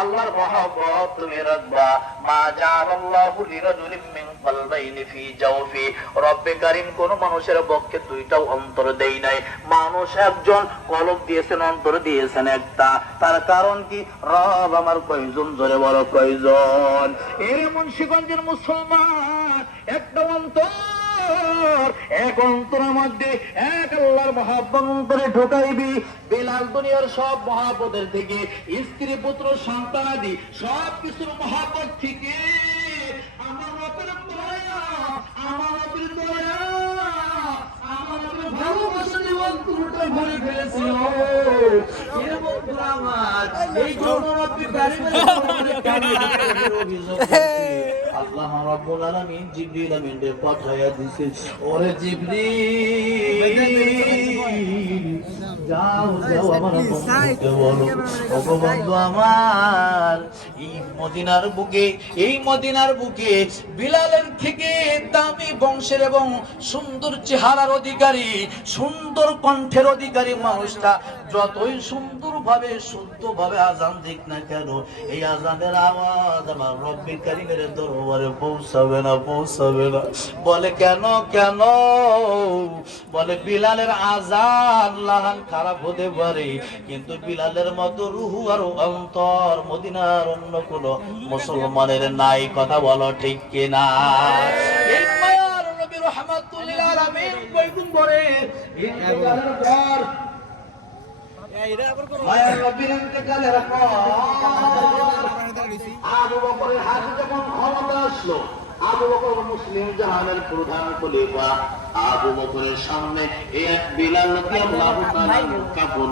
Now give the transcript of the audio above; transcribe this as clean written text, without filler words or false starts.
আল্লাহর মহব্বত তুমি রাখবা। মা জাআলাল্লাহু লিরাজুলিন মিন কলবাইনি ফি জাওফি, রব্বে কারীম কোন মানুষের পক্ষে দুইটা অন্তর দেই নাই। মানুষ একজন, কলব দিয়েছেন, অন্তর দিয়েছেন একটা। তার কারণ কি? রব আমার কয়জন? জোরে বলো কয়জন? এই মুন্সিগঞ্জের মুসলমান একটা অন্তর, এক অন্তরের মধ্যে এক আল্লাহর মহব্বত অন্তরে ঢোকাইবি। বেলাল দুনিয়ার সব মহব্বতের থেকে, স্ত্রী পুত্র সন্তান আদি সব কিছুর মহব্বত থেকে আমার রবের দয়া, আমার রবের দয়া, আমার রবের ভালোবাসা দিয়ে অন্তরটা ভরে ফেলেছে। এর বন্ধুরা আমার, এই জন্য রব্বি কারীমের অভিযোগ আল্লাহ রাব্বুল আলামিন জিবরিল আমিনকে পাঠায়া দিয়েছে, ওরে জিবরিল যাও যাও আমার বন্ধুকে বলো, ওগো বন্ধু আমার, এই মদিনার বুকে বিলালের থেকে দামি বংশের এবং সুন্দর চেহারার অধিকারী, সুন্দর কণ্ঠের অধিকারী মানুষটা যতই সুন্দরভাবে শুদ্ধভাবে আজান দিক না কেন, এই আজানের আওয়াজ আমার রব্বুল কারীমের দরবারে পৌঁছাবে না, পৌঁছাবে না। বলে কেন? কেন? বলে বিলালের আজান লাহান খারাপ হতে পারে, কিন্তু বিলালের মতো রুহু আর অন্তর মদিনার অন্য কোন মুসলমানের নাই। কথা বলো ঠিক কিনা? এই মায়ার নবী রাহমাতুল লিল আলামিন কয়দিন পরে ইন্তেকালের পর, মায়ার নবীর ইন্তেকালের পর আবু বকরের হাতে যখন ক্ষমতা আসলো, আবু বকর মুসলিম জাহানের প্রধান খলিফা, আবু বকরের সামনে এক বিলাল রাদিয়াল্লাহু তাআলা কাফন